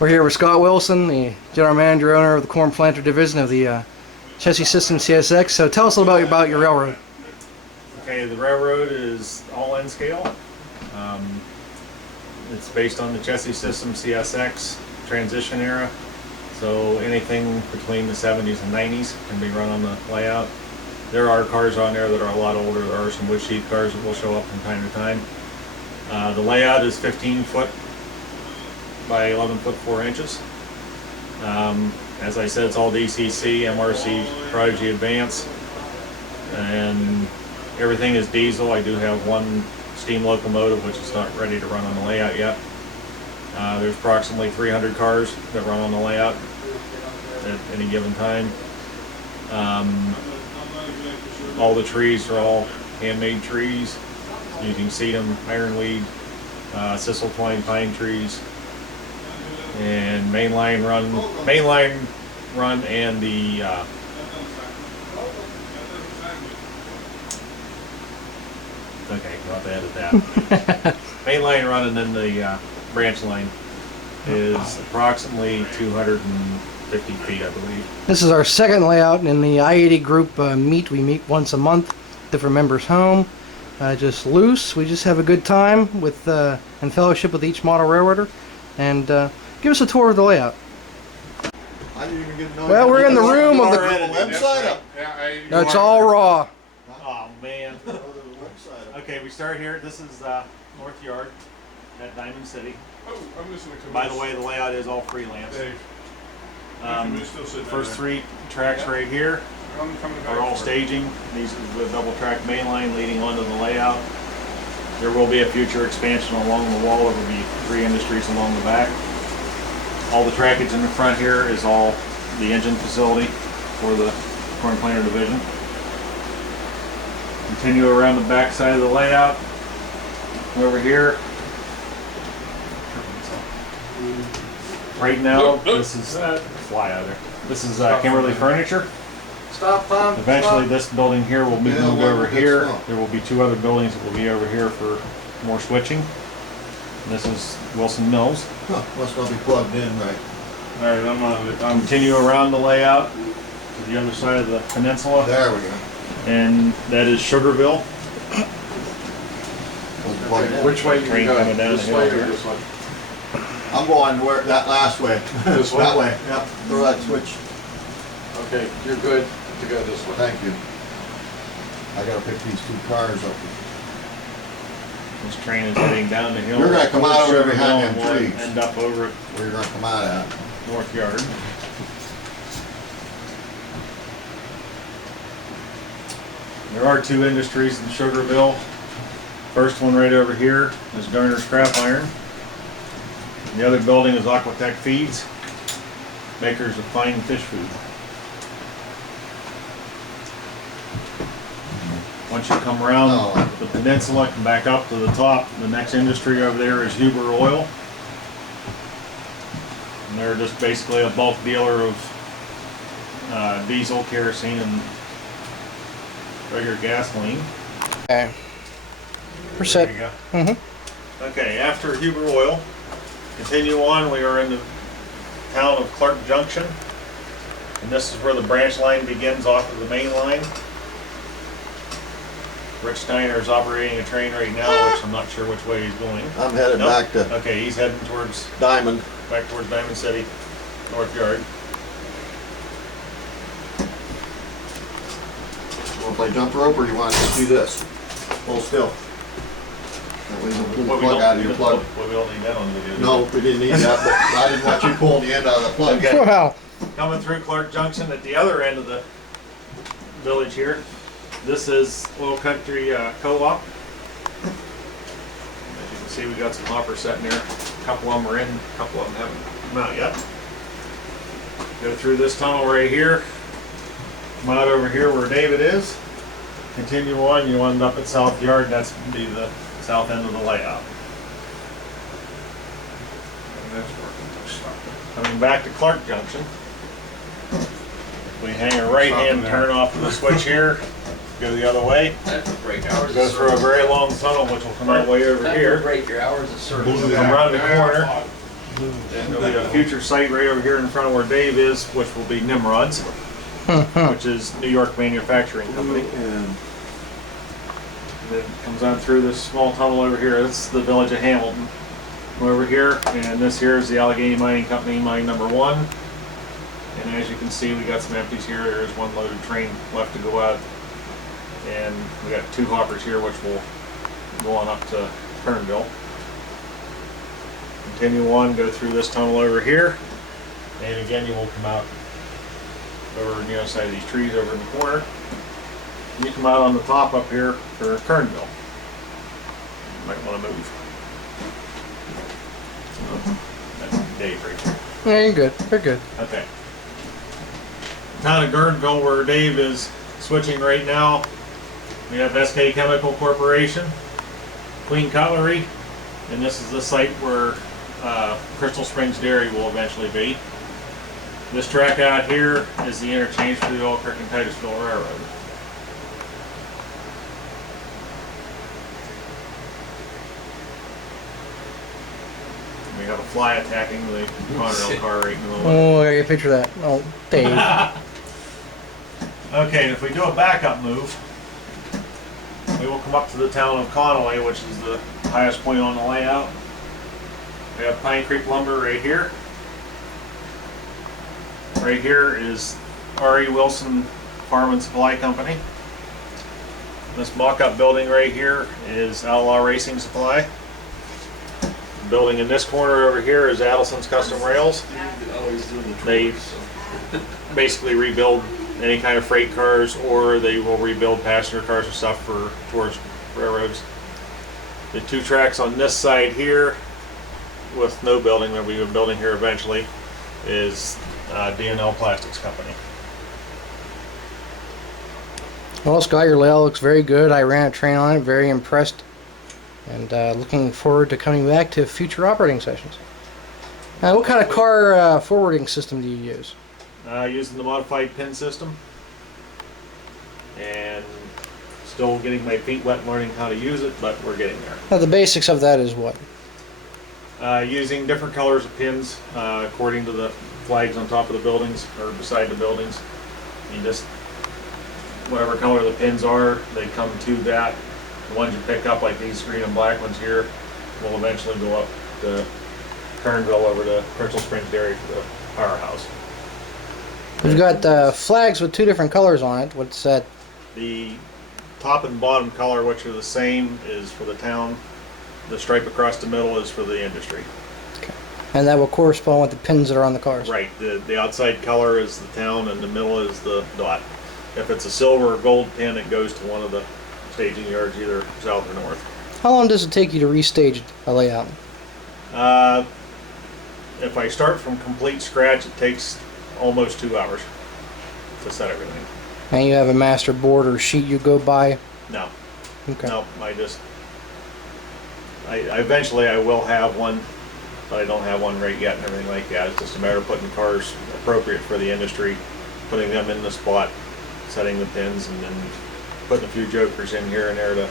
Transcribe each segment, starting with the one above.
We're here with Scott Wilson, the General Manager, owner of the Corn Planter Division of the Chassis System CSX. So tell us a little about your railroad. Okay, the railroad is all N scale. It's based on the Chassis System CSX transition era. So anything between the 70s and 90s can be run on the layout. There are cars on there that are a lot older. There are some wood sheath cars that will show up from time to time. The layout is 15 foot by 11 foot 4 inches. As I said, it's all DCC, MRC, Prodigy Advance, and everything is diesel. I do have one steam locomotive which is not ready to run on the layout yet. There's approximately 300 cars that run on the layout at any given time. All the trees are all handmade trees using sedum, ironweed, sisal twine pine trees, and mainline run, and the okay, we'll have to edit that. Mainline run, and then the branch line is approximately 250 feet, I believe. This is our second layout in the I-80 group meet. We meet once a month, different members' home. Just loose. We just have a good time with and fellowship with each model railroader. And give us a tour of the layout. I didn't even get to know. Well, we're in the room of the website up. No, it's all raw. Oh man. Okay, we start here. This is North Yard at Diamond City. Oh, I'm listening to By the way, the layout is all freelance. First three tracks right here are all staging. These are the double track main line leading onto the layout. There will be a future expansion along the wall. There will be 3 industries along the back. All the trackage in the front here is all the engine facility for the Corn Planter Division. Continue around the back side of the layout. Over here. Right now, this is fly out there. This is Kimberly Furniture. Stop, Tom. Eventually, this building here will be moved over here. There will be 2 other buildings that will be over here for more switching. And this is Wilson Mills. Huh, must not be plugged in right. All right, I'm on it. Continue around the layout to the other side of the peninsula, There we go. and that is Sugarville. Which way you Train go? coming down This the way hill or here. this way? I'm going where that last way. This way? That way. Yep. Throw that switch. Okay, you're good to go this way. Thank you. I gotta pick these 2 cars up. This train is heading down the hill. You're gonna come out over Sugarville, behind and them we'll trees. end up over at Where you're gonna come out at? North Yard. There are 2 industries in Sugarville. First one right over here is Garner Scrap Iron. The other building is Aquatech Feeds, makers of fine fish food. Once you come around the peninsula, come back up to the top, the next industry over there is Huber Oil. And they're just basically a bulk dealer of diesel, kerosene, and regular gasoline. Okay. We're set. There you go. Mm-hmm. Okay, after Huber Oil, continue on. We are in the town of Clark Junction, and this is where the branch line begins off of the main line. Rich Steiner is operating a train right now, which I'm not sure which way he's going. I'm headed back to Okay, he's heading towards Diamond. back towards Diamond City, North Yard. You wanna play jump rope or you wanna just do this? Hold still. That way you don't pull the plug out of your plug. We don't need that on the video. No, we didn't need that, but I didn't want you pulling the end out of the plug. Okay. Wow. Coming through Clark Junction at the other end of the village here. This is Oil Country Co-op. As you can see, we got some hoppers sitting there. A couple of them are in, a couple of them haven't come out yet. Go through this tunnel right here. Come out over here where David is. Continue on, you end up at South Yard. That's going to be the south end of the layout. And that's working. Stop it. Coming back to Clark Junction. We hang a right hand turn off of the switch here. Go the other way. That's break hours. Go through a very long tunnel, which will come our way over here. Break your hours of service. Come around the corner. There'll be a future site right over here in front of where Dave is, which will be Nimrod's, which is New York Manufacturing Company. And And it comes on through this small tunnel over here. This is the village of Hamilton. Come over here, and this here is the Allegheny Mining Company, mine number 1. And as you can see, we got some empties here. There's one loaded train left to go out. And we got 2 hoppers here, which will go on up to Kernville. Continue on, go through this tunnel over here. And again, you will come out over on the other side of these trees over in the corner. And you come out on the top up here for Kernville. You might want to move. So, that's Dave right here. Yeah, you're good. You're good. Okay. Town of Guerneville, where Dave is switching right now, we have SK Chemical Corporation, Queen Cutlery, and this is the site where Crystal Springs Dairy will eventually be. This track out here is the interchange for the Oil Creek and Titusville Railroad. We have a fly attacking the Conrail car right in the middle. Oh, I got a picture of that. Oh, Dave. Okay, and if we do a backup move, we will come up to the town of Conway, which is the highest point on the layout. We have Pine Creek Lumber right here. Right here is R.E. Wilson Farm and Supply Company. This mock-up building right here is Outlaw Racing Supply. The building in this corner over here is Adelson's Custom Rails. They basically rebuild any kind of freight cars, or they will rebuild passenger cars and stuff for towards railroads. The 2 tracks on this side here, with no building that we've been building here eventually, is D&L Plastics Company. Well, Scott, your layout looks very good. I ran a train on it, very impressed, and looking forward to coming back to future operating sessions. What kind of car forwarding system do you use? Using the modified pin system, and still getting my feet wet learning how to use it, but we're getting there. Now, the basics of that is what? Using different colors of pins according to the flags on top of the buildings or beside the buildings. You just, whatever color the pins are, they come to that. The ones you pick up, like these green and black ones here, will eventually go up to Kernville over to Crystal Springs Dairy for the powerhouse. We've got flags with 2 different colors on it. What's that? The top and bottom color, which are the same, is for the town. The stripe across the middle is for the industry. Okay. And that will correspond with the pins that are on the cars. Right. The outside color is the town, and the middle is the dot. If it's a silver or gold pin, it goes to one of the staging yards, either south or north. How long does it take you to restage a layout? If I start from complete scratch, it takes almost 2 hours to set everything. And you have a master board or sheet you go by? No. Okay. No, I eventually I will have one, but I don't have one right yet and everything like that. It's just a matter of putting cars appropriate for the industry, putting them in the spot, setting the pins, and then putting a few jokers in here and there to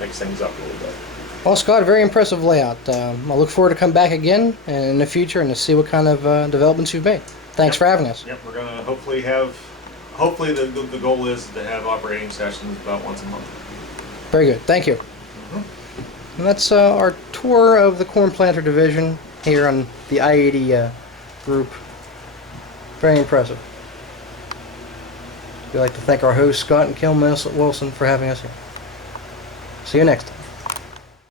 mix things up a little bit. Well, Scott, very impressive layout. I look forward to come back again in the future and to see what kind of developments you've made. Thanks for having us. Yep, we're gonna hopefully the goal is to have operating sessions about once a month. Very good. Thank you. And that's our tour of the corn planter division here on the I-80 group. Very impressive. We'd like to thank our hosts, Scott and Kim Wilson, for having us here. See you next time.